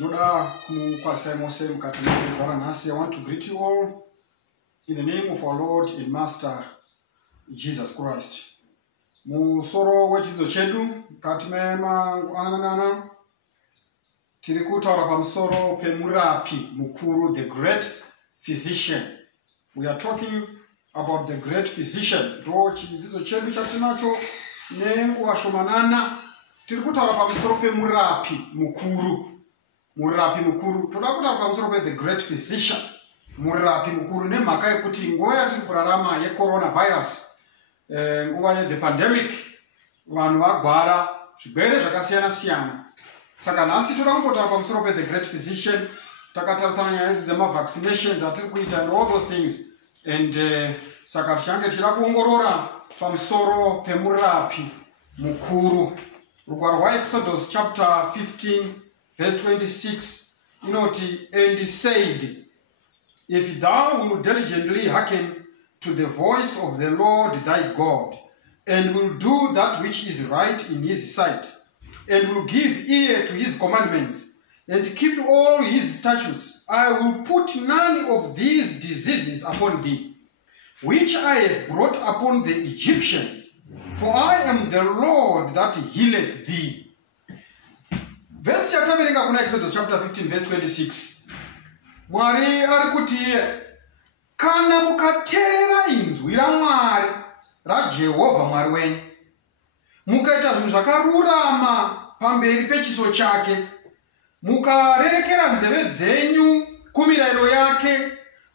I want to greet you all in the name of our Lord and Master Jesus Christ. Musoro wechizo chedu katimema anana tirikutaura pamusoro pemurapi mukuru, the great physician. We are talking about the great physician. Do chidzidzo chedu chatinacho nenguva shomanana tirikutaura pamusoro pemurapi mukuru. Murapi mukuru toda kutaura pamusoro pe the great physician. Murapi mukuru nemhaka yekuti nguva yatiri kurarama yecoronavirus, nguva ye the pandemic, vanhu vagwara zvigwere zvakasiyana siyana. Saka nhasi toda kumbotaura pamusoro pe the great physician. Takatarisana nyaya dzemavaccinations atiri kuita and all those things, and saka tichange tichida kuongorora pamusoro pemurapi mukuru. Rugwaro rwaExodus chapter 15 verse 26 inoti, and he said, if thou wilt diligently hearken to the voice of the Lord thy God, and will do that which is right in his sight, and will give ear to his commandments, and keep all his statutes, I will put none of these diseases upon thee, which I have brought upon the Egyptians, for I am the Lord that healeth thee. Verse yataverenga kuna Exodus chapter 15 verse 26. Mwari ari kuti kana mukateerera inzwi raMwari raJehovha Mwari wenyu, mukaita zvinhu zvakarurama pamberi pechiso chake, mukarerekera nzeve dzenyu kumirayiro yake,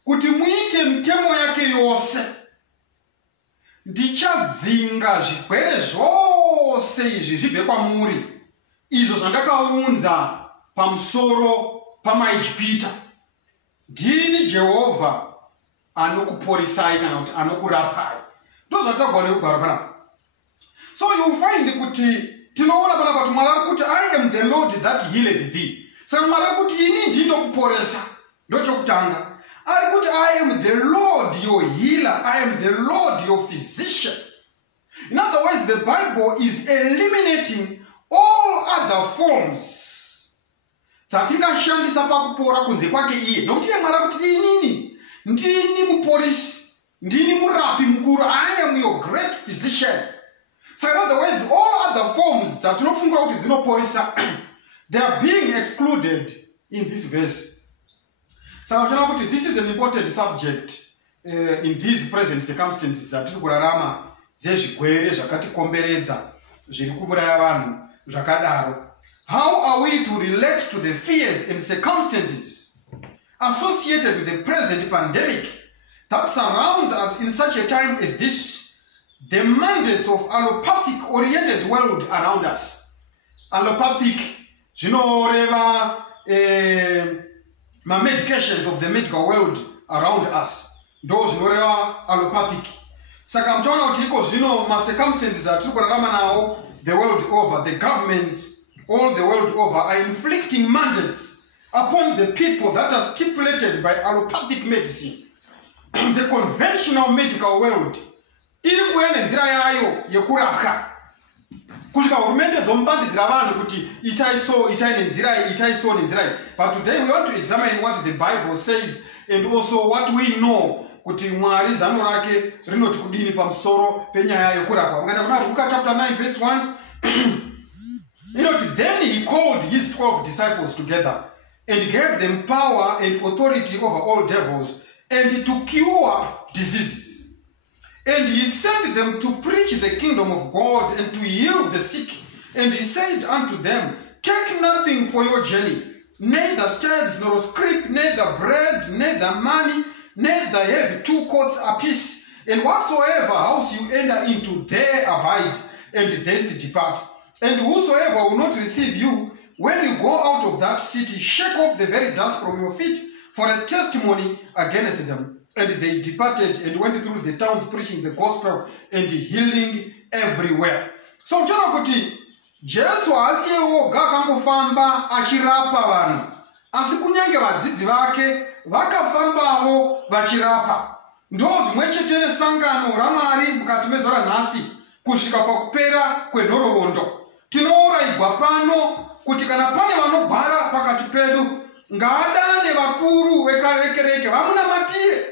kuti muite mitemo yake yose, ndichadzinga zvigwere zvose izvi zvibve kwamuri, izvo zvandakaunza pamusoro pamaIjipita. Ndini Jehovha anokuporisai kana kuti anokurapai. Ndozvatagwa nerugwaro panapa. So you find kuti tinoona panapa kuti Mwari ari kuti I am the Lord that healeth thee. Saka Mwari ari kuti ini ndinokuporesa. Ndochokutanga. Ari kuti I am the Lord your healer. I am the Lord your physician. In other words, the Bible is eliminating all other forms dzatingashandisa pakupora kunze kwake iye. Nokuti iye Mwari kuti inini ndini muporisi, ndini murapi mukuru. I am your great physician. So in other words, all other forms dzatinofunga kuti dzinoporisa they are being excluded in this verse. Saka tinoona kuti this is an important subject in these present circumstances dzatiri kurarama dzezvigwere zvakatikomberedza zviri kuuraya vanhu zvakadaro. How are we to relate to the fears and circumstances associated with the present pandemic that surrounds us in such a time as this? The mandates of allopathic oriented world around us. Allopathic, zvinoreva medications of the medical world around us. Ndo zvinoreva allopathic. Saka mtaona kuti iko zvino circumstances atiri kurarama nawo the world over, the governments all the world over are inflicting mandates upon the people that are stipulated by allopathic medicine. The conventional medical world iri kuuya nenzira yayo yekurapwa, kusvika hurumende dzomubandidzira vanhu kuti itai so, itai nenzira iyi, itai so nenzira iyi. But today we want to examine what the Bible says and also what we know kuti Mwari zano rake rinoti kudini pamusoro penyaya yekurapwa. Ukaenda kuna Luka chapter 9 verse 1 then he called his 12 disciples together and gave them power and authority over all devils and to cure diseases. And he sent them to preach the kingdom of God and to heal the sick. And he said unto them, take nothing for your journey, neither staves nor scrip, neither bread, neither money, neither have 2 coats apiece. And whatsoever house you enter into, there abide, and thence depart. And whosoever will not receive you, when you go out of that city, shake off the very dust from your feet for a testimony against them. And they departed and went through the towns preaching the gospel and healing everywhere. So mchana kuti Jesu asiyewoga akangofamba achirapa vanhu, asi kunyange vadzidzi vake vakafambawo vachirapa. Ndo zvimwe chete nesangano raMwari mukati mezuva ranhasi kusvika pakupera kwenhoroondo. Tinourayirwa pano kuti kana pane vanogwara pakati pedu ngaadane vakuru vekereke vamunamatire.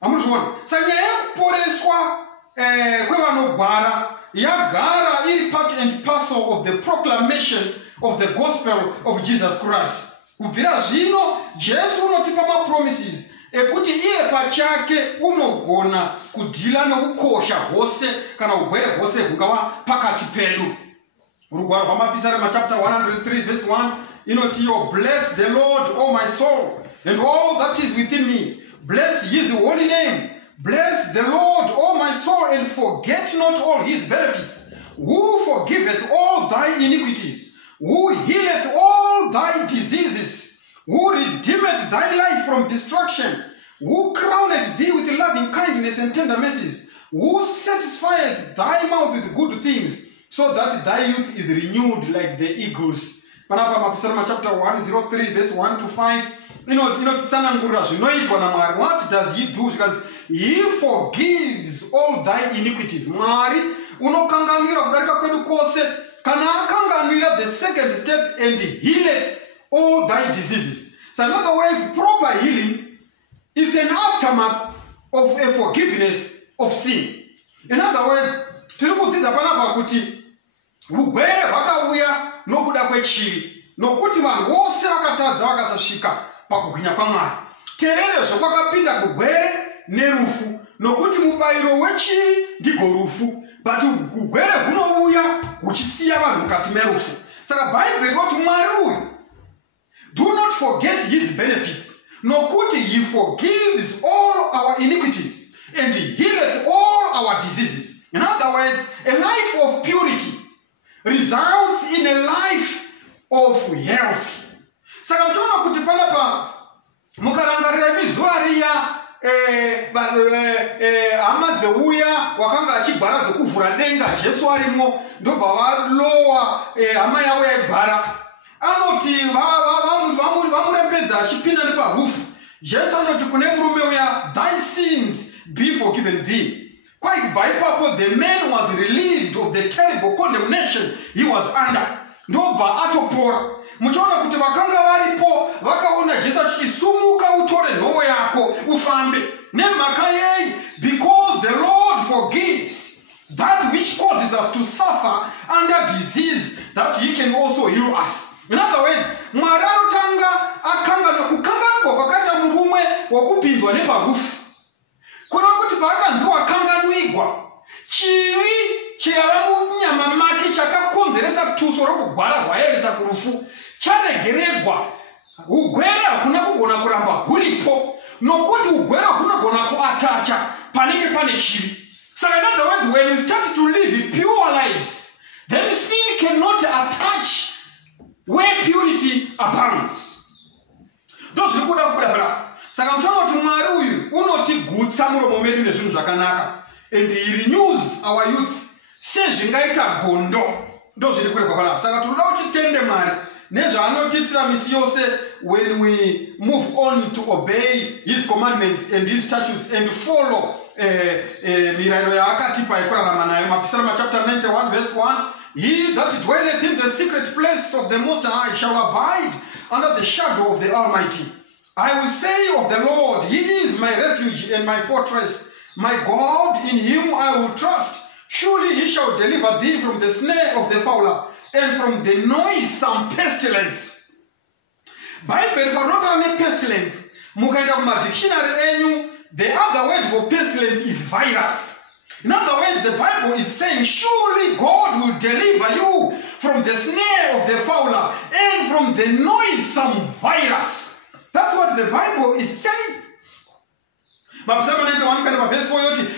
Amuzviona? Sanyaya yekuporeswa kwevanogwara yagara iri part and parcel of the proclamation of the gospel of Jesus Christ. Kubvira zvino Jesu unotipa mapromises ekuti iye pachake unogona kudhila neukosha hwose kana ugwere hwose hungava pakati pedu. Rugwaro rwamapisarema chapter 103 verse 1 inoti iyo, bless the Lord, O my soul, and all that is within me. Bless his holy name. Bless the Lord, O my soul, and forget not all his benefits, who forgiveth all thy iniquities, who healeth all thy diseases, who redeemeth thy life from destruction, who crowneth thee with loving kindness and tender mercies, who satisfieth thy mouth with good things, so that thy youth is renewed like the eagles. Panapa mapisarema chapter 103 verse 1 to 5 inotitsanangurira zvinoitwa naMwari. What does he do? Because he forgives all thy iniquities. Mwari unokanganwira kudarika kwedu kwose, kana akanganwira the second step, and healeth all thy diseases. So in other words, proper healing is an aftermath of a forgiveness of sin. In other words, tiri kudzidza panapa kuti ugwere hwakauya nokuda kwechivi, nokuti vanhu vose vakatadza vakasasvika pakubwinya kwaMwari. Terere zvakwakapinda kugwere nerufu, nokuti mubayiro wechivi ndiko rufu, but ugwere hunouya huchisiya vanhu mukati merufu. Saka Bhaibheri roti Mwari uyu, do not forget his benefits, nokuti he forgives all our iniquities and he healeth all our diseases. In other words, a life of purity results in a life of health. Saka mtona kuti panapa mukarangarira mizuva riya hama dzeuya wakanga achigwara dzekuvhura denga, Jesu arimo, ndobva valowa hama yavo yaigwara. Anoti vamurembedza achipinda neparufu. Jesu anoti kune murume uya, thy sins be forgiven thee. Kwaibva ipapo the man was relieved of the terrible condemnation he was under. Ndobva atopora. Muchaona kuti vakanga varipo vakaona Jesu achiti, sumuka utore nhoo yako ufambe. Nemhaka yei? Because the Lord forgives that which causes us to suffer under disease, that he can also heal us. In other words, Mwari anotanga akangana kukanganwa kwakaita murume wakupinzwa neparufu. Kuna kuti pakanzi wakanganwigwa, chivi chaiva munyama make chakakonzeresa tuso rokugwara rwaiyevesa kurufu charegeregwa. Ugwere hakuna kugona kuramba huripo, nokuti ugwere hunogona kuatacha panenge pane chivi. So in other words, when you start to live pure lives, then sin cannot attach where purity abounds. Those who could have put Saka mtano kuti Mwari uyu unotigutsa muromo medu nezvinhu zvakanaka, and he renews our youth sezvingaita gondo. Ndozviri kurekwa panapa. Saka tinoda kuchitende Mwari nezvaanotiitira misi yose when we move on to obey his commandments and his statutes and follow mirayiro yaakatipa yekurarama nayo. Mapisarema chapter 91 verse 1, he that dwelleth in the secret place of the Most High shall abide under the shadow of the Almighty. I will say of the Lord, he is my refuge and my fortress, my God, in him I will trust. Surely he shall deliver thee from the snare of the fowler and from the noisome pestilence. Bible paronotaura pestilence. Mukaenda kumadictionary enyu, the other word for pestilence is virus. In other words, the Bible is saying, surely God will deliver you from the snare of the fowler and from the noisome virus. That's what the Bible is saying.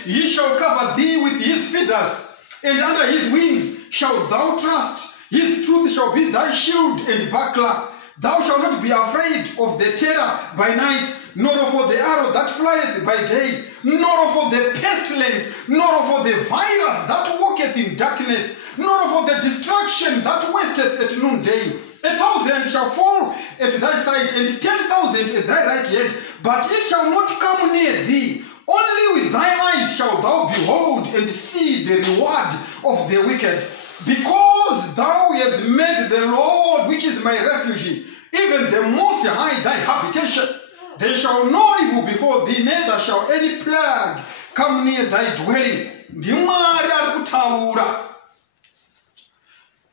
He shall cover thee with his feathers, and under his wings shalt thou trust. His truth shall be thy shield and buckler. Thou shalt not be afraid of the terror by night, nor for the arrow that flieth by day, nor for the pestilence, nor for the virus that walketh in darkness, nor for the destruction that wasteth at noonday. 1,000 shall fall at thy side, and 10,000 at thy right hand, but it shall not come near thee. Only with thine eyes shalt thou behold and see the reward of the wicked. Because thou hast made the Lord, which is my refuge, even the Most High thy habitation, there shall no evil before thee, neither shall any plague come near thy dwelling.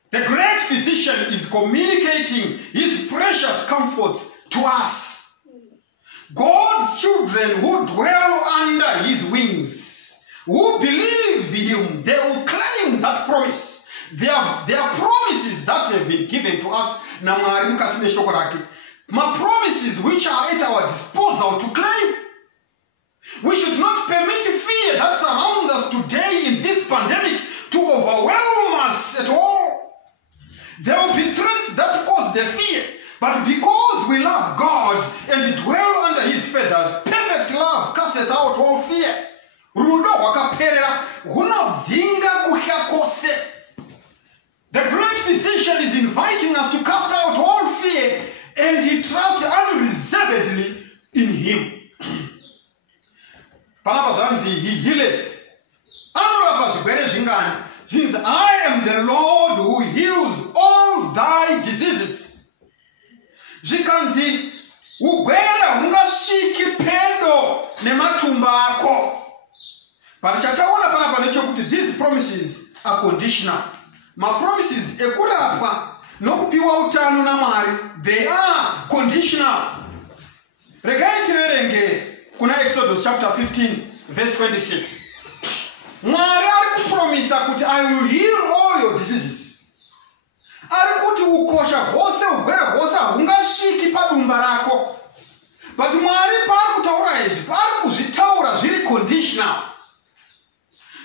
The great physician is communicating his precious comforts to us. God's children who dwell under his wings, who believe him, they will claim that promise. There are promises that have been given to us. My promises which are at our disposal to claim. We should not permit fear that surrounds us today in this pandemic to overwhelm us at all. There will be threats that cause the fear, but because we love God and dwell under his feathers, perfect love casteth out all fear. The great physician is inviting us to cast out all fear and to trust unreservedly in him. He healeth. I am the Lord who heals all thy diseases. Zikanzi ugwera ungashiki pendo nematumba ako. But chataona panapa nechokuti these promises are conditional. My promises ekurapa nokupiwa utano na Mwari, they are conditional. Regai tiverenge kuna Exodus chapter 15 verse 26. Mwari arikupromisa kuti I will heal all your diseases. Arikuti ukosha hose ugwera hose ungashiki padumba rako. But Mwari parikutaura izvi parikuzvitaura zviri conditional.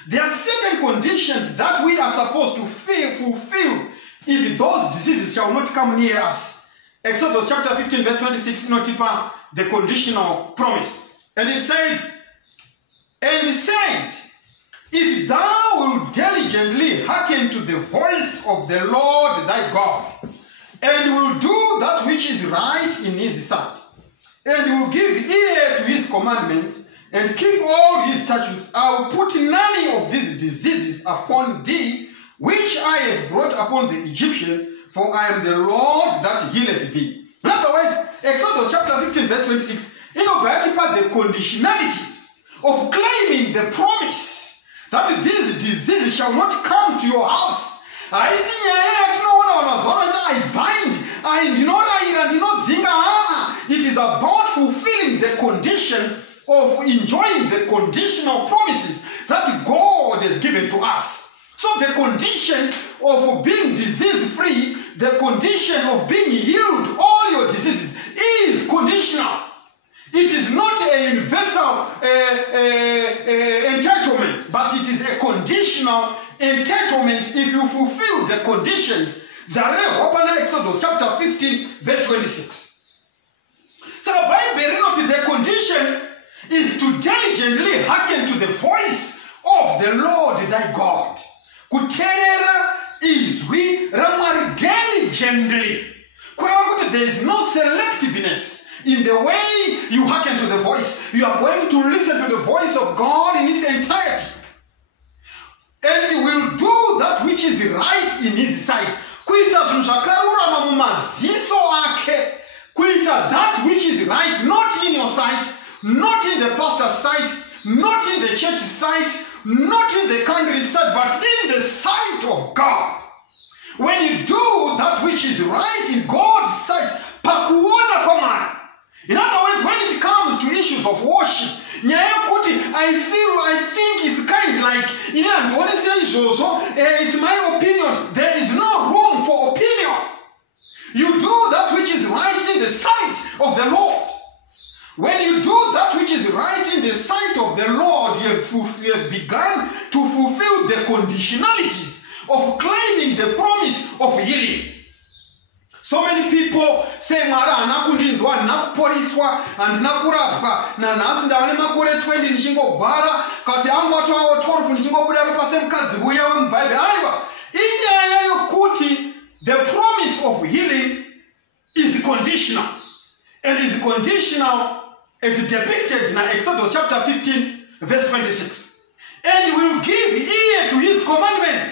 There are certain conditions that we are supposed to fulfill if those diseases shall not come near us. Exodus chapter 15 verse 26 notipa the conditional promise. And it said, if thou wilt diligently hearken to the voice of the Lord thy God, and will do that which is right in his sight, and will give ear to his commandments, and keep all his statutes, I will put none of these diseases upon thee, which I have brought upon the Egyptians, for I am the Lord that healeth thee. In other words, Exodus chapter 15 verse 26, the conditionalities of claiming the promise that these diseases shall not come to your house. I bind, I do not zinga. It is about fulfilling the conditions of enjoying the conditional promises that God has given to us. So the condition of being disease-free, the condition of being healed, all your diseases, is conditional. It is not a universal entitlement, but it is a conditional entitlement if you fulfill the conditions. Exodus chapter 15, verse 26. So the condition is to diligently hearken to the voice of the Lord thy God. Kuterera izwi ramari diligently. There is no selectiveness in the way you hearken to the voice. You are going to listen to the voice of God in its entirety. And you will do that which is right in his sight. Kuita zvakarurama mumaziso ake. Kuita that which is right, not in your sight, not in the pastor's sight, not in the church's sight, not in the country's sight, but in the sight of God. When you do that which is right in God's sight, pakuona komana. In other words, when it comes to issues of worship, I think it's kind of like, it's my opinion. There is no room for opinion. You do that which is right in the sight of the Lord. When you do that which is right in the sight of the Lord, you have begun to fulfill the conditionalities of claiming the promise of healing. So many people say, Mara, anakundinzwa, anakupoliswa, and nakurapwa, na nasi ndawani makore 20 nishingo bara, kati angu watu hawa 12 nishingo buda rupase mkazi huya mbaebe. Aiwa, inya yayo kuti, the promise of healing is conditional. And is conditional as depicted in Exodus chapter 15, verse 26. And will give ear to his commandments.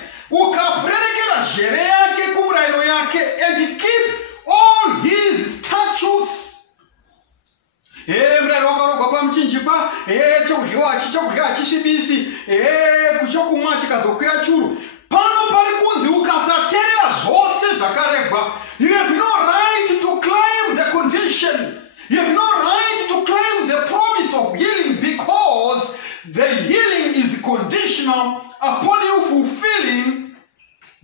chinjikwa chokudyiwa chishibisi kuchokumwa chikazokwira churu. Pano pari kunzi ukasateerera zvose zvakaregwa. You have no right to claim the condition. You have no right to claim the promise of healing because the healing is conditional upon you fulfilling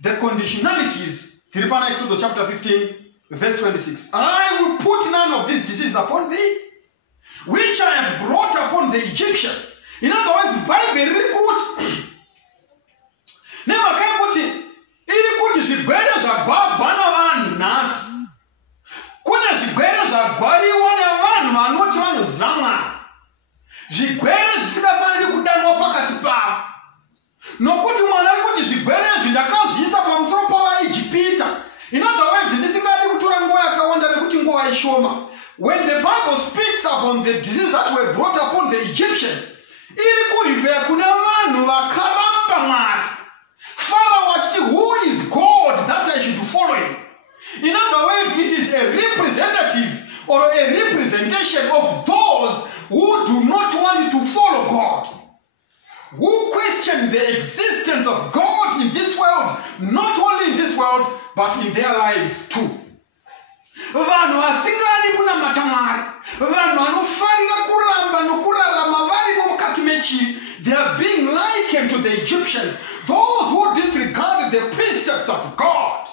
the conditionalities. Tiripana Exodus chapter 15, verse 26. I will put none of these diseases upon thee, which I have brought upon the Egyptians. In other words, Bible iri kuti nemhaka yekuti iri kuti zvirwere zvagwagwa navanhu nhasi. Kune zvirwere zvagwariwa nevanhu vanoti vanoziva Mwari. Zvirwere zvisingafaniri kudanwa pakati pavo. Nokuti Mwari ari kuti zvirwere izvi ndakazviisa pamusoro pavaIjipita. In other words, ndisingadi kutora nguva yakawanda nekuti nguva ishoma. When the Bible speaks upon the diseases that were brought upon the Egyptians, iri kurifera kune vanhu vakaramba Mwari. Pharaoh achiti, who is God that I should follow him? In other words, it is a representative or a representation of those who do not want to follow God, who question the existence of God in this world, not only in this world, but in their lives too. Vanhu vasingadi kunamata Mwari, vanhu vanofarira kuramba nokurarama vari mukati mechivi, they are being likened to the Egyptians, those who disregard the precepts of God.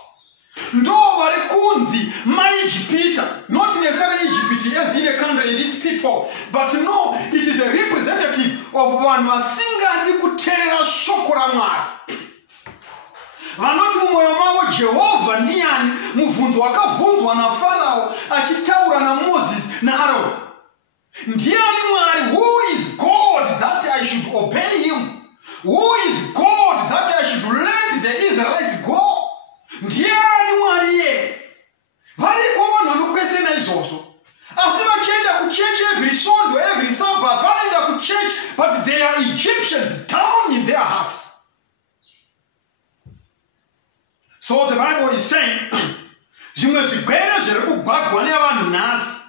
Ndo vari kunzi maIjipita, not necessarily Egypt as in a country in these people, but no, it is a representative of vanhu vasingadi kuteerera shoko raMwari. Vanoti mumwoyo mavo Jehovha ndiani, mubvunzo wakabvunzwa naFarao achitaura naMoses naAroni. Ndiani Mwari? Who is God that I should obey him? Who is God that I should let the Israelites go? Ndiani Mwari ye? Variko vanhu vanokwesena izvozvo. Asi vachienda kuchechi every Sunday, every Sabbath, vanoenda kuchechi, but they are Egyptians down in their hearts. So the Bible is saying, zvimwe zvirwere zviri kugwagwa nevanhu nhasi,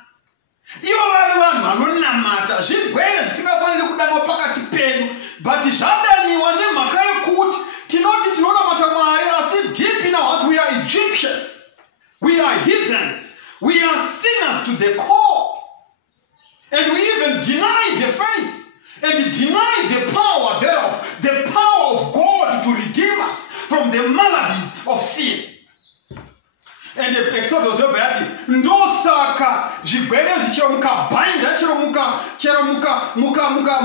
ivo vari vanhu vanonamata zvirwere zvisingafaniri kudanwa pakati penyu, but zvadaniwa nemhaka yekuti tinoti tinonamata Mwari, asi deep in our hearts we are Egyptians, we are heathens, we are sinners to the core, and we even deny the faith and deny the power thereof, the power of God to redeem us from the maladies of sin. And Exodus yobati ndosaka zvirwere zvichiro mukabhainda chero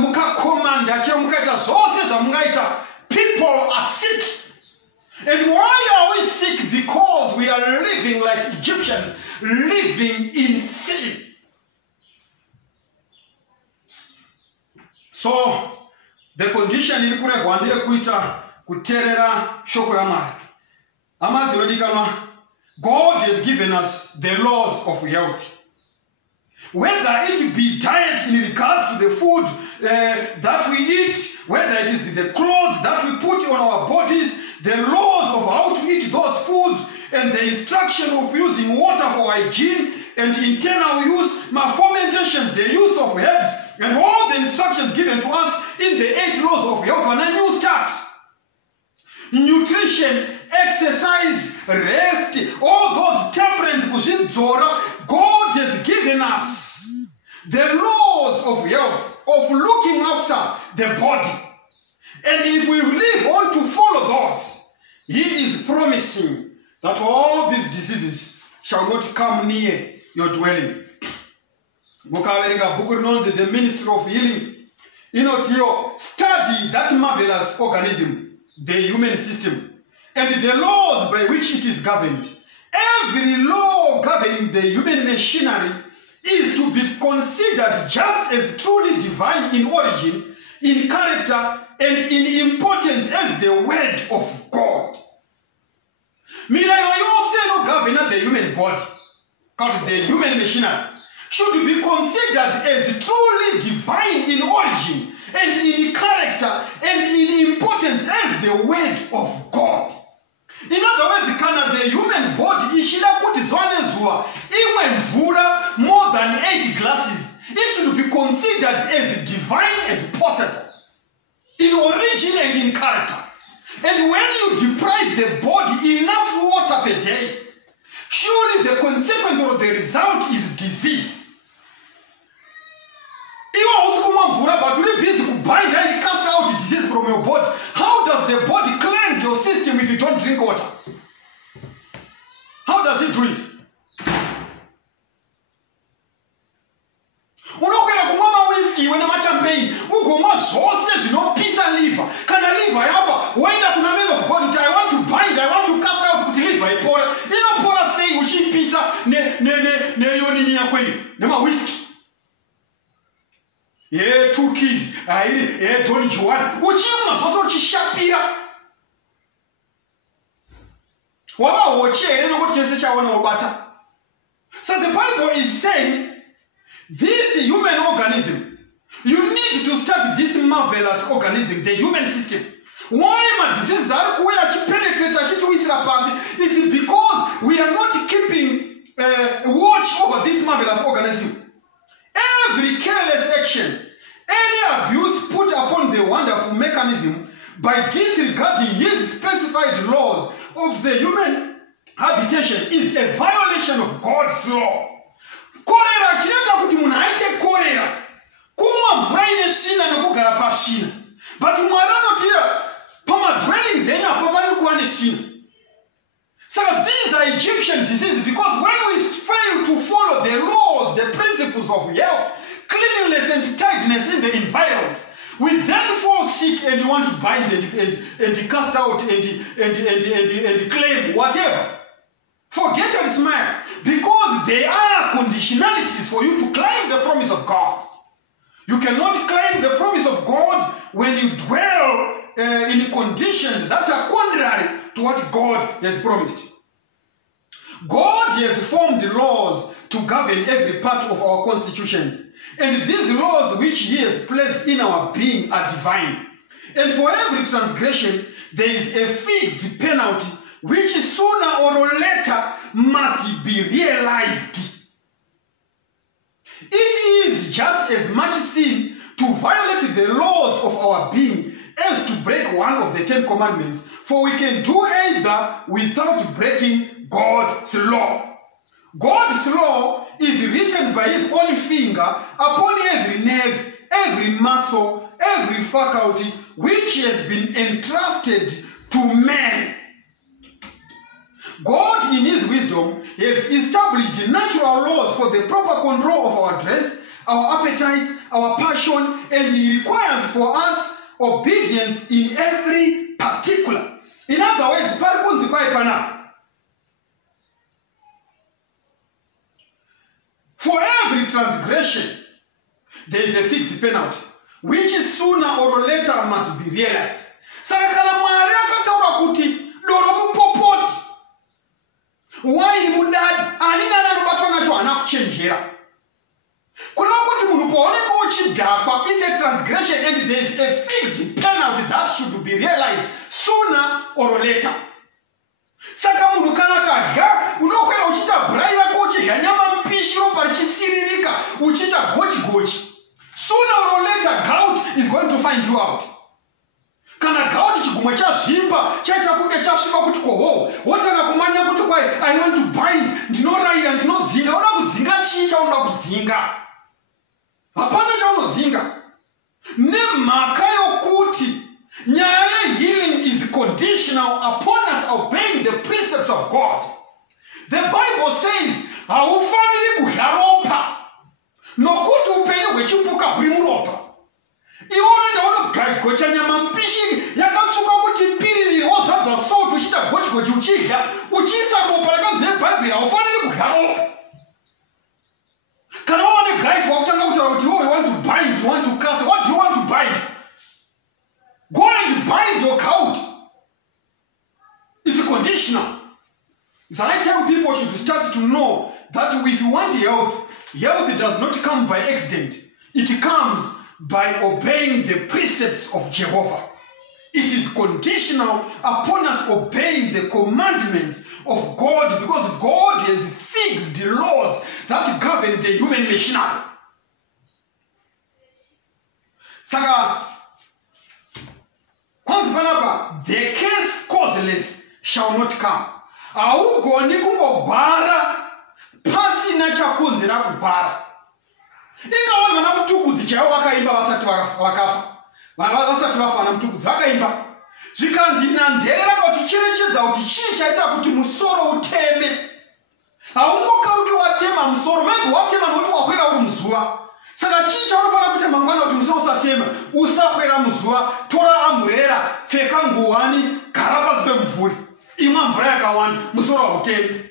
muka komanda chero mukaita zvose zvamungaita, people are sick. And why are we sick? Because we are living like Egyptians, living in sin. So the condition iri kuregwa ndeyekuita kuteerera shoko raMwari. Hama dzinodikanwa, God has given us the laws of health. Whether it be diet in regards to the food that we eat, whether it is the clothes that we put on our bodies, the laws of how to eat those foods, and the instruction of using water for hygiene and internal use, fermentation, the use of herbs, and all the instructions given to us in the 8 laws of health. And a new start. Nutrition, exercise, rest, all those temperance, God has given us the laws of health, of looking after the body. And if we live on to follow those, He is promising that all these diseases shall not come near your dwelling. Mukaverenga bhuku rinonzi The Ministry of Healing, inotiyo study that marvelous organism, the human system, and the laws by which it is governed. Every law governing the human machinery is to be considered just as truly divine in origin, in character, and in importance as the word of God. Mirayiro yose inogovern the human body, called the human machinery, should be considered as truly divine in origin and in character and in importance as the word of God. In other words, kana the human body ishida kuti zuva nezuva imwe mvura more than 8 glasses it should be considered as divine as possible in origin and in character. And when you deprive the body enough water per day, surely the consequence or the result is disease. But you're busy to bind and cast out disease from your body. How does the body cleanse your system if you don't drink water? How does it do it? Unokwenda kumwa whisky wena machampagne ugomwa zvose zvinopisa liver. Kana liver yafa waenda kuna man of God, I want to bind, I want to cast out kuti liver ipore. Inopora sei uchipisa ne yonini yako iyi nema whisky. Yeah, 2 kids. Yeah, Tony Joan. Uchimwa zvose uchishapira. Waba woche nokoti chese chaona obata. So the Bible is saying this human organism, you need to start this marvelous organism, the human system. Why my diseases are penetrate it is because we are not keeping watch over this marvelous organism. Every careless action, any abuse put upon the wonderful mechanism by disregarding his specified laws of the human habitation is a violation of God's law. Korera chireka kuti munhu aite korera kumwa mvura ine shina nekugara pashina, but Mwari anotira pamadwellings enyu apo pari kuva neshina. So these are Egyptian diseases because when we fail to follow the laws, the principles of health, cleanliness and tidiness in the environs, we then fall sick and want to bind and cast out and claim whatever. Forget and smile, because there are conditionalities for you to claim the promise of God. You cannot claim the promise of God when you dwell in conditions that are contrary to what God has promised. God has formed laws to govern every part of our constitutions, and these laws which He has placed in our being are divine. And for every transgression, there is a fixed penalty which sooner or later must be realized. It is just as much sin to violate the laws of our being as to break one of the 10 commandments, for we can do either without breaking God's law. God's law is written by His own finger upon every nerve, every muscle, every faculty which has been entrusted to man. God in His wisdom has established natural laws for the proper control of our dress, our appetites, our passion, and He requires for us obedience in every particular. In other words, for every transgression, there is a fixed penalty, which sooner or later must be realized. Why would that? It's a transgression and there is a fixed penalty that should be realized sooner or later. Saka munhu kana kadya unokwenda uchita braila kochidya nyama mpishi ropa richisiririka uchita gochi. Sooner or later gout is going to find you out. Kana gout chigumwe chazvimba chaita kunge chasviba kuti koho wotanga kumanya kuti kwai I want to bind, ndinorayira, ndinodzinga. Unoda kudzinga chii chaunoda kudzinga? Hapana chaunodzinga. Nemhaka yokuti nyaya yehealing is conditional upon us obeying the precepts of God. The Bible says haufaniri kudya ropa nokuti upenyu hwechipuka huri muropa. Iwe unoenda unogocha nyama mpishi yakatsvuka kuti piriri wozadza soto uchita gochi uchidya uchiisa ropa rakanzi nebhaibheri haufaniri kudya ropa. Kana waone guide wakutanga kutaura kuti you want to bind, you want to cast, what do you want to bind? Go and bind your gout. It's conditional. So I tell people should start to know that if you want health, health does not come by accident. It comes by obeying the precepts of Jehovah. It is conditional upon us obeying the commandments of God, because God has fixed the laws that govern the human machinery. Saka kwanza panapa, the case causeless shall not come. Haugoni kungobhara pasina chakunzira kubhara. Ingawa vana mutukudzi chaiwo vakaimba vasati vakafa. Vasati vafa na mutukudzi vakaimba. Zvikanzi nanzerera kuti cherechedza kuti chii chaita kuti musoro uteme. Haungokaruki watema musoro, maybe watema nokuti wakwira uri muzuva. Saka chii chaunofana kuti mangwana kuti musoro usatema, usakwira muzuva, tora amburera, pfeka nguwani, gara pasi pemumvuri. Imwa mvura yakawanda, musoro hautemi.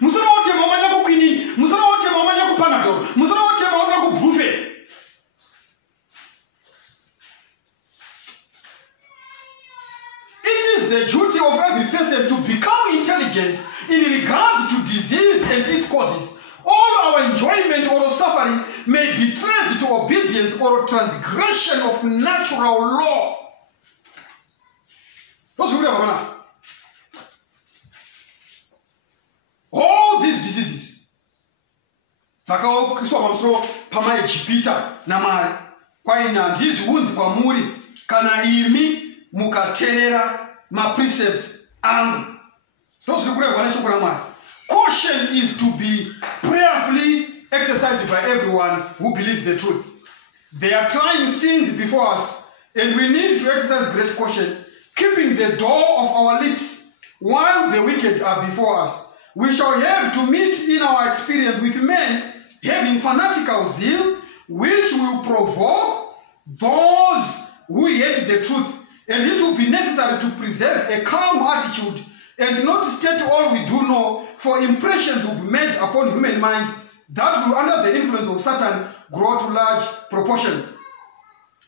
Musoro wotema umanya kukwinini, musoro wotema umanya kupanadol, musoro wotema umanya kubrufen. It is the duty of every person to become intelligent in regard to disease and its causes. All our enjoyment or suffering may be traced to obedience or transgression of natural law. All these diseases, dzakaukiswa pamusoro pamaejipita namari kwaina ndizviunzi kwamuri kana imi mukateerera maprecepts angu. Ndozviri kurehwa neshoko raMwari. Caution is to be prayerfully exercised by everyone who believes the truth. They are trying sins before us, and we need to exercise great caution, keeping the door of our lips while the wicked are before us. We shall have to meet in our experience with men having fanatical zeal, which will provoke those who hate the truth, and it will be necessary to preserve a calm attitude and not state all we do know, for impressions will be made upon human minds that will, under the influence of Satan, grow to large proportions.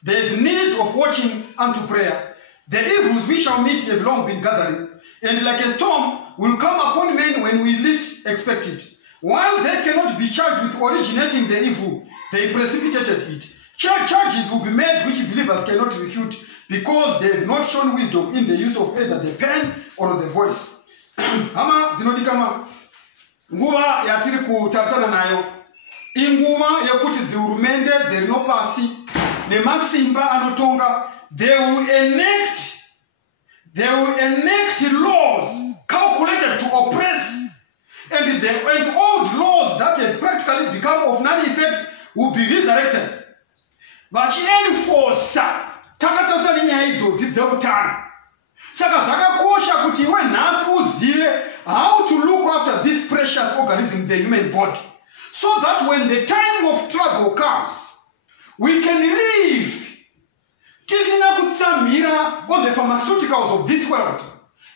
There is need of watching unto prayer. The evils we shall meet have long been gathering, and like a storm will come upon men when we least expect it. While they cannot be charged with originating the evil, they precipitated it. Charges will be made which believers cannot refute, because they have not shown wisdom in the use of either the pen or the voice. Hama zinodikama nguva yatiri kutarisana nayo inguva yekuti zihurumende dziri nopasi nemasimba anotonga, they will enact laws calculated to oppress, and old laws that have practically become of none effect will be resurrected. Vachienforsa takatarisana nyaya idzodzi dzeutano. Saka zvakakosha kuti iwe nhasi uzive how to look after this precious organism, the human body, so that when the time of trouble comes, we can live tisina kutsamira on the pharmaceuticals of this world,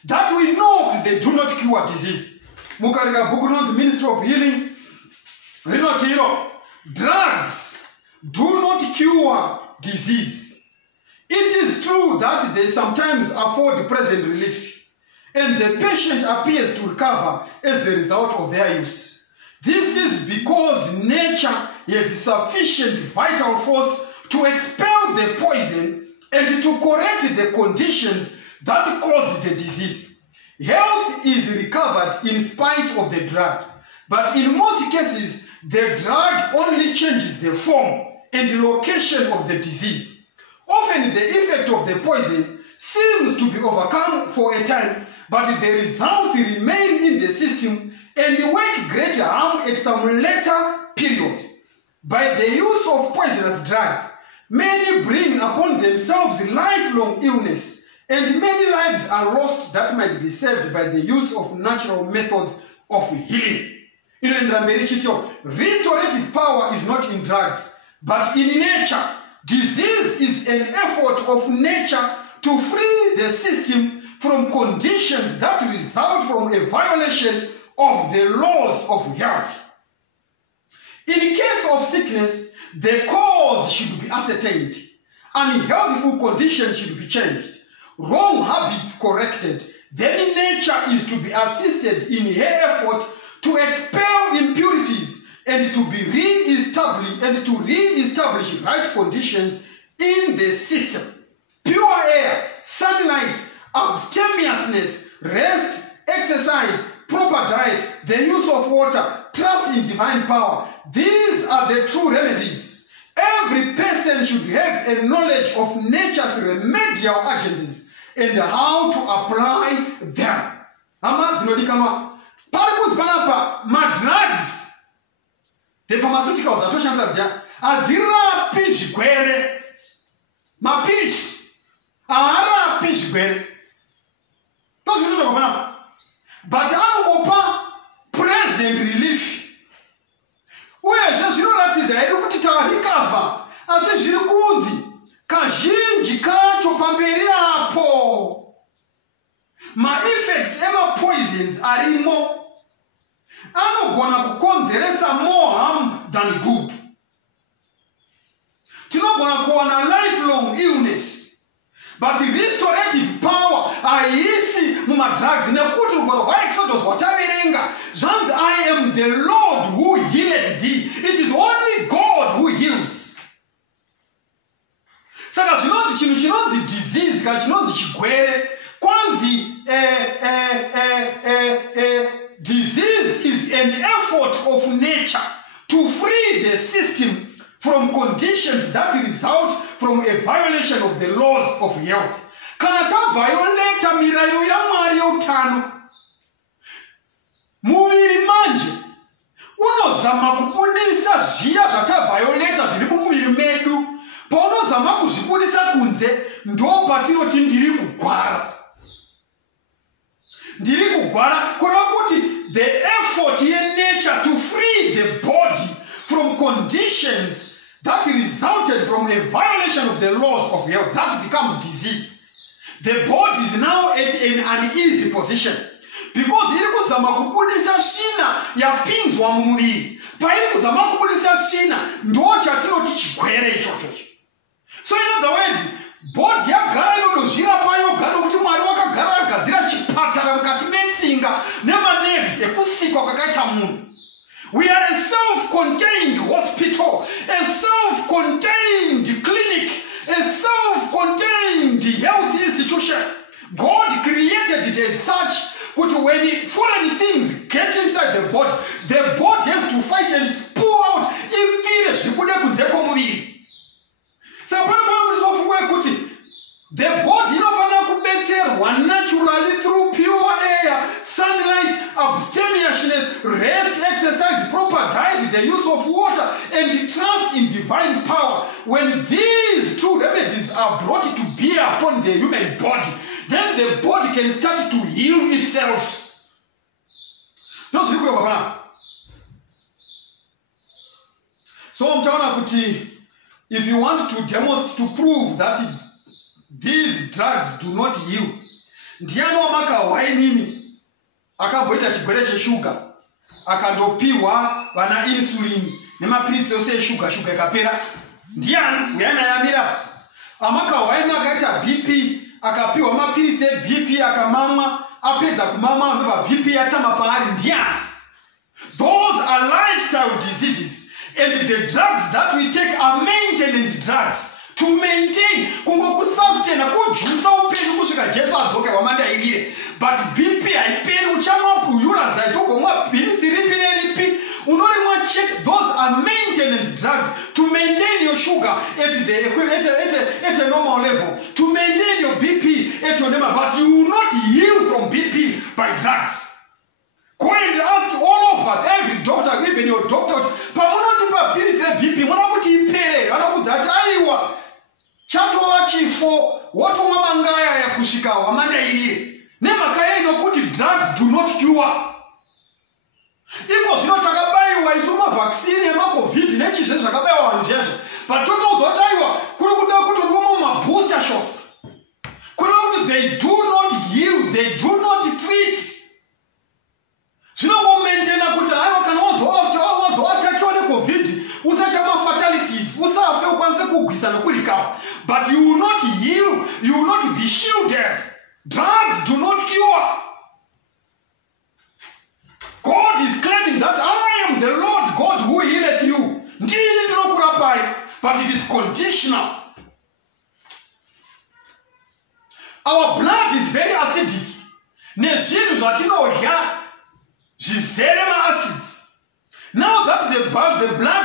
that we know they do not cure disease. Mukarika bhuku rinonzi Ministry of Healing rinoti iro, drugs do not cure disease. It is true that they sometimes afford present relief, and the patient appears to recover as the result of their use. This is because nature has sufficient vital force to expel the poison and to correct the conditions that cause the disease. Health is recovered in spite of the drug, but in most cases, the drug only changes the form and location of the disease. Often the effect of the poison seems to be overcome for a time, but the results remain in the system and work greater harm at some later period. By the use of poisonous drugs, many bring upon themselves lifelong illness, and many lives are lost that might be saved by the use of natural methods of healing. Restorative power is not in drugs, but in nature. Disease is an effort of nature to free the system from conditions that result from a violation of the laws of health. In case of sickness, the cause should be ascertained. Unhealthful conditions should be changed. Wrong habits corrected. Then nature is to be assisted in her effort to expel impurities and to be re-establish right conditions in the system. Pure air, sunlight, abstemiousness, rest, exercise, proper diet, the use of water, trust in divine power. These are the true remedies. Every person should have a knowledge of nature's remedial agencies and how to apply them. Drugs, the pharmaceuticals adzirapi zvigwere, mapirizi haarapi zvigwere. But anokupa present relief. Uyezve zvinoratidza hedu kuti tarecover, asi zviri kunzi kazhinji kacho pamberi apo ma-effects ema-poisons arimo anogona kukonzeresa more harm than good. Tinogona kuwana lifelong illness, but restorative power haisi mumadrugs. Nekuti rugwaro rwaExodus rwataverenga zvanzi, I am the Lord who healeth thee. It is only God who heals. Saka zvinonzi chinhu chinonzi disease kana chinonzi chigwere, kwanzi disease is an effort of nature to free the system from conditions that result from a violation of the laws of health. Kana taviolata mirayiro yaMwari yeutano, muviri manje unozama kubudisa zviya zvataviolata zviri mumuviri medu. Paunozama kuzvibudisa kunze, ndo patinoti ndiri kugwara. Ndiri kugwara kureva kuti the effort yenature to free the body from conditions that resulted from a violation of the laws of health, that becomes disease. The body is now at an uneasy position because iri kuzama kubudisa shina yapinzwa mumuviri. Pairi kuzama kubudisa shina ndo chatinoti chigwere ichocho. So in other words, body yagara inodozvirapa yoga nokuti Mwari wakagara agadzira chipatara mukati metsinga nemanerves ekusikwa kwakaita munhu. We are a self-contained hospital, a self-contained clinic, a self-contained health institution. God created it as such that when foreign things get inside the body has to fight and pull out impfire zvikude kunze kwomuviri. Saka the body inofanira kubetserwa naturally through pure air, sunlight, abstemiousness, rest, exercise, proper diet, the use of water, and trust in divine power. When these two remedies are brought to bear upon the human body, then the body can start to heal itself. So if you want to demonstrate, to prove that these drugs do not heal, ndiani wamaka wainini akamboita chigwere cheshuga akandopiwa vana insulin nemapiritsi ose eshuga ikapera? Ndiani uyanayamira? Amaka waini akaita BP akapiwa mapiritsi eBP akamamwa, apedza kumamwa ndobva BP yatama paari. Ndiani? Those are lifestyle diseases. And the drugs that we take are maintenance drugs. To maintain, kungokusustena kujusa upenyu kusvika Jesu adzoke wamanda idire. But BP haiperi, uchamwa Urazide ugomwa piritsi ripi neripi, unorimwa check. Those are maintenance drugs to maintain your sugar at a normal level, to maintain your BP at your normal. But you will not heal from BP by drugs. Go and ask all over, every doctor, even your doctor, pamunondipa piritsi reBP munokuti ipere, vanokudza kuti aiwa chatova chifo watomwa mangaya yakusvika wamanda ilire. Nemhaka yei nokuti drugs do not cure. Iko zvino takabaiwa isu mavhaccine emacovid nechizve zvakabaiwa vanhu zvezvo, but totaudzwa kuti aiwa kuri kuda kutodomwa mabooster shots. Kureva kuti they do not heal, they do not treat. Zvinomaintaina kuti aiwa kana wazoatakiwa necovid usachama fatalities, usafe ukwanise kugwisa nokurecover, but you will not heal, you will not be shielded. Drugs do not cure. God is claiming that I am the Lord God who healeth you. Ndini ndinokurapai, but it is conditional. Our blood is very acidic. Nezvinhu zvatinorya zvizere maacids. Now that the blood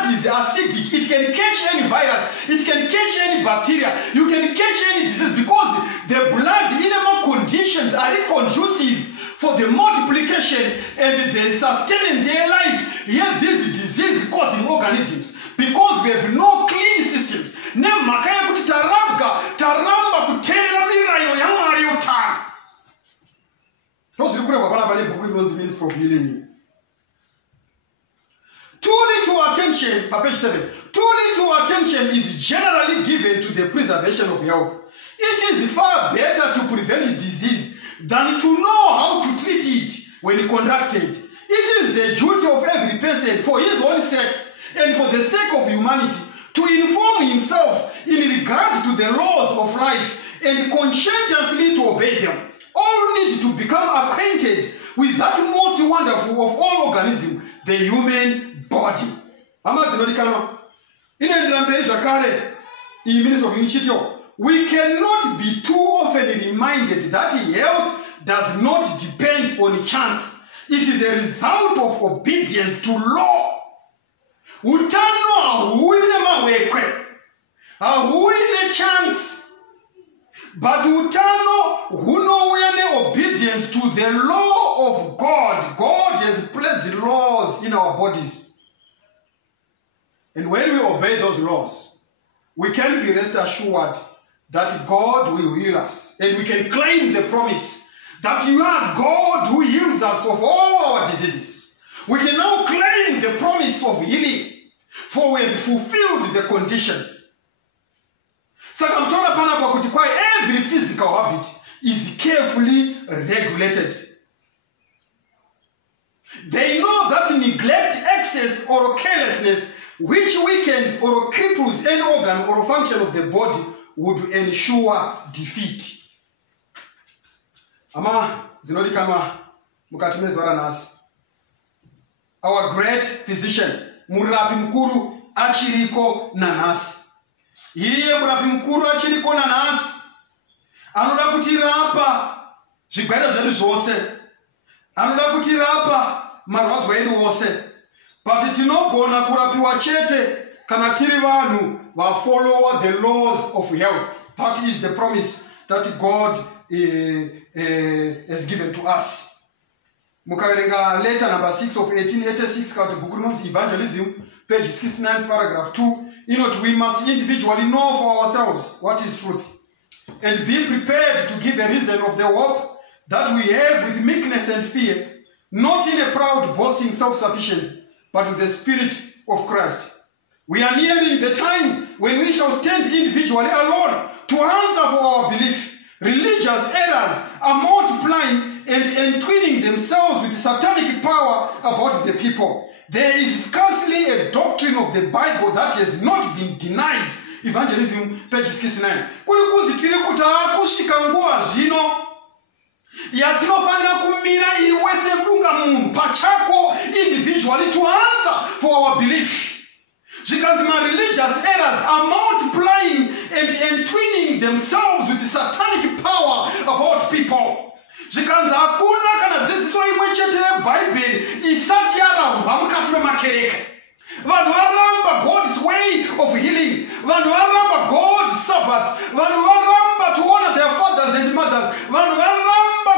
is acidic, it can catch any virus, it can catch any bacteria, you can catch any disease, because the blood in our conditions are conducive for the multiplication and the sustenance in life. Yet these disease-causing organisms, because we have no clean systems. Nemakaya kuti taramba kutera mirayo yamwari yotara. Tozirikure kwa pala book means for healing. Too little attention, page 7. Too little attention is generally given to the preservation of health. It is far better to prevent disease than to know how to treat it when contracted. It is the duty of every person, for his own sake and for the sake of humanity, to inform himself in regard to the laws of life and conscientiously to obey them. All need to become acquainted with that most wonderful of all organisms, the human body. We cannot be too often reminded that health does not depend on chance. It is a result of obedience to law. Utano hauine mawekwe, hauine chance, but utano hunouine obedience to the law of God. God has placed laws in our bodies. And when we obey those laws, we can be rest assured that God will heal us. And we can claim the promise that you are God who heals us of all our diseases. We can now claim the promise of healing, for we have fulfilled the conditions. Every physical habit is carefully regulated. They know that neglect, excess, or carelessness, which weakens or cripples any organ or function of the body, would ensure defeat. Ama zinodikama mukatimezi waranasi. Our great physician, murapi mkuru achiriko nanasi. Iye murapi mkuru achiriko nanasi. Anoda kutirapa zvigwada zvedu zvose. Anoda kutirapa marwadzo edu ose. But tinogona kurapiwa chete kana tiri vanhu follow the laws of health. That is the promise that God has given to us. Mukaverenga letter number 6 of 1886 called the book of Evangelism, page 69, paragraph 2. We must individually know for ourselves what is truth, and be prepared to give a reason of the hope that we have with meekness and fear, not in a proud, boasting self-sufficiency, but with the Spirit of Christ. We are nearing the time when we shall stand individually alone to answer for our belief. Religious errors are multiplying and entwining themselves with satanic power about the people. There is scarcely a doctrine of the Bible that has not been denied. Evangelism, page 69. Kulikuzi kushika nguwa zino yatinofanira kumira iwese mbunga munhu pachako individually to answer for our belief. Because my religious errors are multiplying and entwining themselves with the satanic power about people. Because hakuna kana dzidziso imwe chete yeBhayibheri isati yaramba mukati memakereke. Vanhu varamba God's way of healing. Vanhu varamba God's Sabbath. Vanhu varamba to honor their fathers and mothers. Vanhu varamba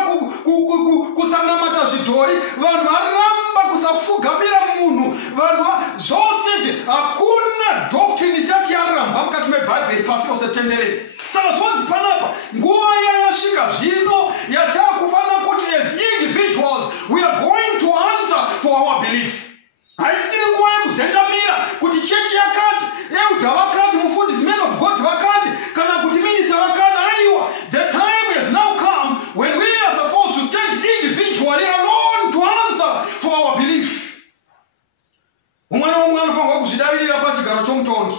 kusanamata zvidhori. Vanhu varamba kusafugamira munhu. Vanhu zvose hakuna doctrine isati yaramba mukati meBhayibheri pasi pose tenderere. Saka zvonzi panapa nguva yasvika zvino yatakufanira kuti as individuals we are going to answer for our belief. Haisiri nguva yekuzendamira kuti chechi yakati, eudha vakati, mufundisi men of God vakati, kana kuti minister vakati. Aiwa, the time has now come when we are supposed to stand individually alone to answer for our belief. Umwe naumwe anofanirwa kuzvidavirira pachigaro chomutongi.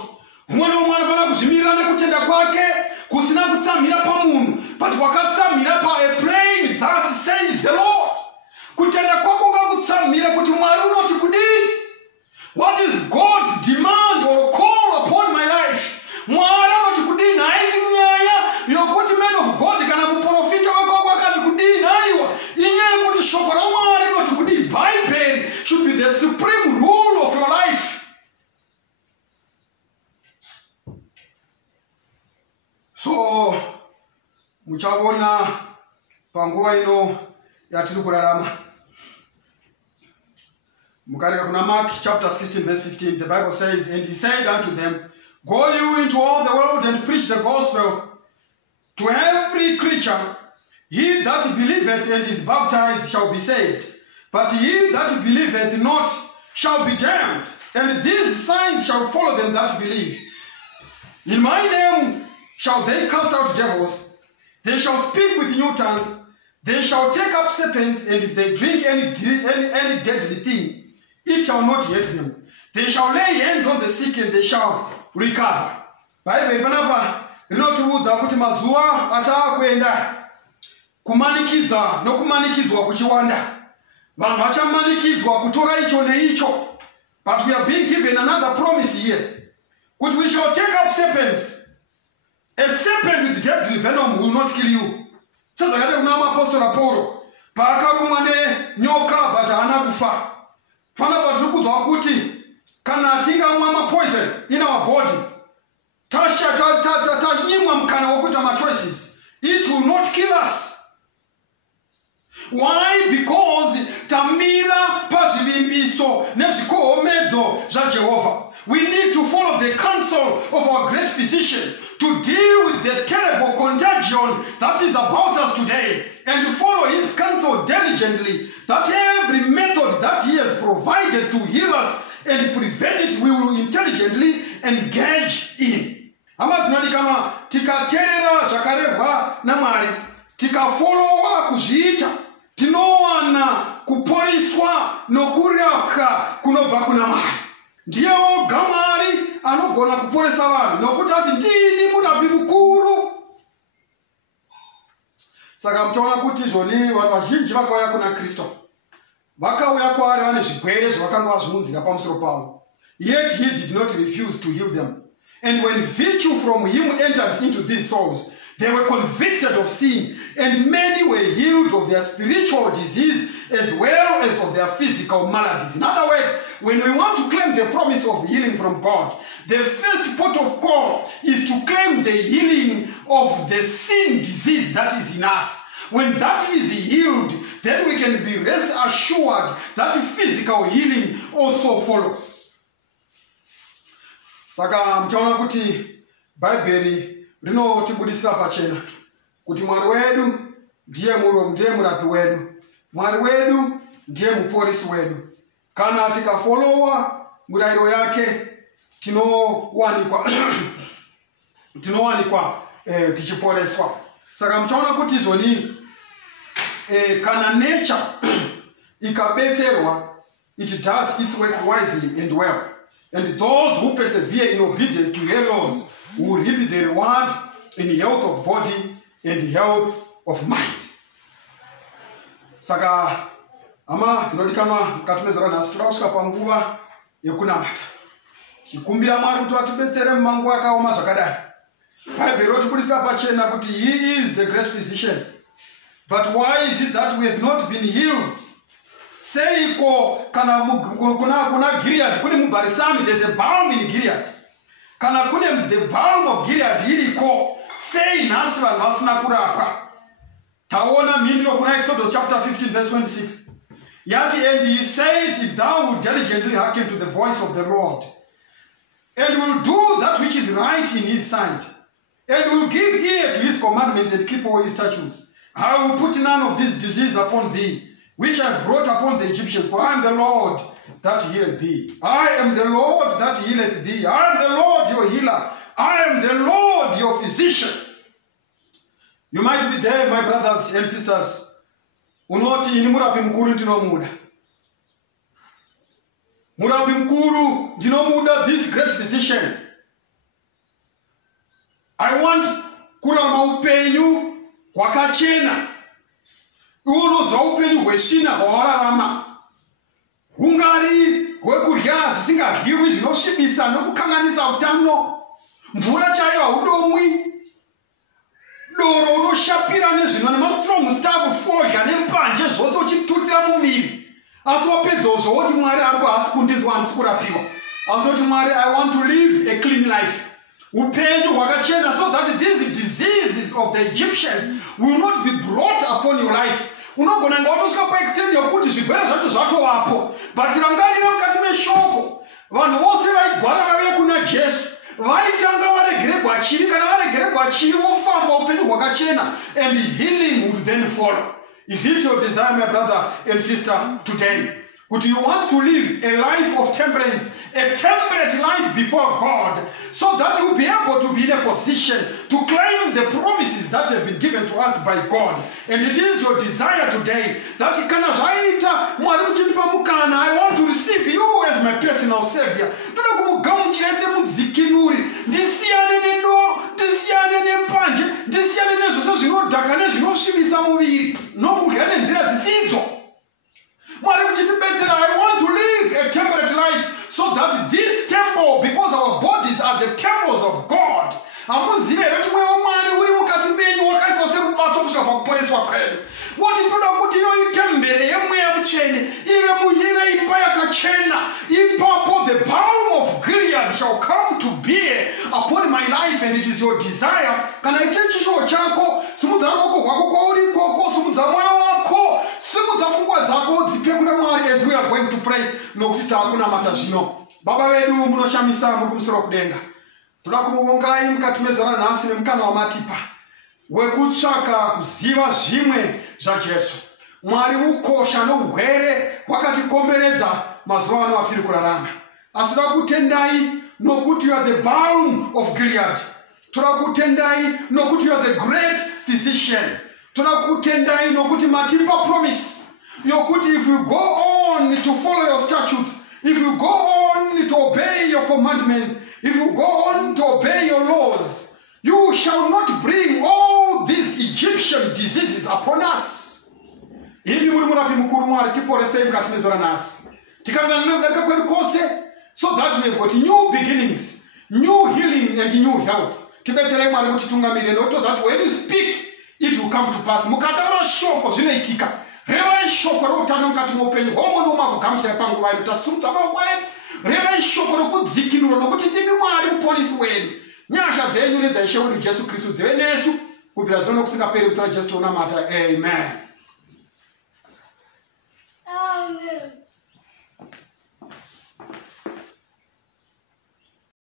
Umwe naumwe anofanira kuzvimirira nekutenda kwake kusina kutsamhira pamunhu, but wakatsamhira pa a plain thus says the Lord. Kutenda kwako ngakutsamhira kuti Mwari unoti kudini. What is God's demand or call upon my life? Mwari unoti kudini. Haisi nyaya yokuti men of God kana muprofita wako wakati kudini. Aiwa, iye kuti shoko raMwari unoti kudini. Bible should be the supreme rule of muchaona panguva ino yatiri kurarama. Mukareka kuna Mark chapter 16 verse 15, the Bible says, and he said unto them, go you into all the world and preach the gospel to every creature. He that believeth and is baptized shall be saved, but he that believeth not shall be damned. And these signs shall follow them that believe. In my name shall they cast out devils, they shall speak with new tongues, they shall take up serpents, and if they drink any deadly thing, it shall not hurt them. They shall lay hands on the sick and they shall recover. Bible panapa rinotiudza kuti mazuva ataakuenda kumanikidza nokumanikidzwa kuchiwanda. Vanhu vachamanikidzwa kutora icho neicho. But we are being given another promise here. Kuti we shall take up serpents. A serpent with deadly venom will not kill you. Sezvakati kuna apostle Paul paakarumwa nenyoka but haana kufa. Panapa tiri kudzwa kuti kana tingamwa mapoison in our body, tanyimwa mukana wokuita machoices, it will not kill us. Why? Because tamira pazvivimbiso nezvikohomedzo zvaJehovah. We need to follow the counsel of our great physician to deal with the terrible contagion that is about us today, and follow his counsel diligently, that every method that he has provided to heal us and prevent it we will intelligently engage in. Amatinadikama tikaterera zvakarehwa naMwari, tikafollowa kuzviita, tinowana kuporiswa nokurapwa kunobva kuna Mwari. Ndiye oga Mwari anogona kuporesa vanhu nokuti ati ndini murapi mukuru. Saka mtaona kuti zvoni vanhu vazhinji vakauya kuna Kristo, vakauya kwaari vane zvigwere zvavakanga vazviunzira pamusoro pavo, yet he did not refuse to heal them. And when virtue from him entered into these souls, they were convicted of sin, and many were healed of their spiritual disease as well as of their physical maladies. In other words, when we want to claim the promise of healing from God, the first port of call is to claim the healing of the sin disease that is in us. When that is healed, then we can be rest assured that physical healing also follows. Saka mtaona kuti Bible rinotibudisira pachena kuti Mwari wedu ndiye murapi wedu, Mwari wedu ndiye muporisi wedu. Kana tikafolowa murayiro yake tinowanikwa tichiporeswa. Saka mtaona kuti zvoni kana nature ikabetserwa, it does its work wisely and well. And those who persevere in obedience to her laws will reap the reward in health of body and health of mind. Saka ama tinodikama mukati mezera nhasi toda kusvika panguva yekunamata, tichikumbira Mwari kuti atibetsere mumanguva akaoma zvakadai. Bhaibheri rotibudisira pachena kuti he is the great physician. But why is it that we have not been healed? Seiko kana kuna Gilead, kune muBharisami, there's a balm in Gilead. Kana kune the balm of Gilead iriko, sei nhasi vanhu vasina kurapwa. Taona mhinduro kuna Exodus chapter 15 verse 26. Yati, and he said, if thou wilt diligently hearken to the voice of the Lord, and will do that which is right in his sight, and will give ear to his commandments and keep all his statutes, I will put none of this disease upon thee, which I have brought upon the Egyptians, for I am the Lord that healeth thee. I am the Lord that healeth thee. I am the Lord your healer. I am the Lord your physician. You might be there, my brothers and sisters. Unoti ini murapi mkuru ndinomuda. Murapi mkuru ndinomuda, this great physician. I want kuramba upenyu hwakachena. Unoza upenyu hweshina hwawararama. Hungari hwekudya zvisingadyiwi zvinoshibisa nokukanganisa utano. Mvura chaiyo haudomwi. Doro unoshapira nezvino nemastrong stuff forya nempanje zvose uchitutira mumiri. Asi wapedza zvoti Mwari ari kuhasi kundinzwa handisi kurapiwa. Asi kuti Mwari, I want to live a clean life. upenyu hwakachena, so that these diseases of the Egyptians will not be brought upon your life. Unogona ngawatosvika paextend yokuti zvirwere zvacho zvatovapo, but rangarira mukati meshoko vanhu vose vaigwara vauye kuna Jesu vaitanga varegererwa chivi, kana varegererwa chivi vofamba upenyu hwakachena, and healing would then follow. Is it your desire, my brother and sister, today? Would you want to live a life of temperance, a temperate life before God, so that you will be able to be in a position to claim the promises that have been given to us by God? And it is your desire today that I want to receive you as my personal Savior. I want to live a temperate life, so that this temple, because our bodies are the temples of God, the balm of Gilead shall come to bear upon my life, and it is your desire. Can I change your chako? As we are going to pray, Baba wedu munoshamisa muri kumusoro kudenga. Turakumubongai mukati mezana nhasi nemukana wamatipa wekutsvaka kuziva zvimwe zvaJesu. Mwari ukosha nougwere hwakatikomberedza mazuva ano atiri kurarama. Asi tirakutendai nokuti you are the balm of Gilead. Tirakutendai nokuti you are the great physician. Tirakutendai nokuti matipa promise yokuti if you go on to follow your statutes, if you go on to obey your commandments, if you go on to obey your laws, you shall not bring all these Egyptian diseases upon us. So that we have got new beginnings, new healing and new health. When you speak, it will come to pass. Reva ishoko rotano mukati moupenyu hwomwe nomakugamuchira panguva ino tasumudza maoko edu. Reva ishoko rokudzikinura nokuti ndimi Mwari muponesi wedu. Nyasha dzenyu nedzaishe wedu Jesu Kristu dzive nesu kubvira zvino nokusingaperi. Kusina Jesu tounamata. Amen.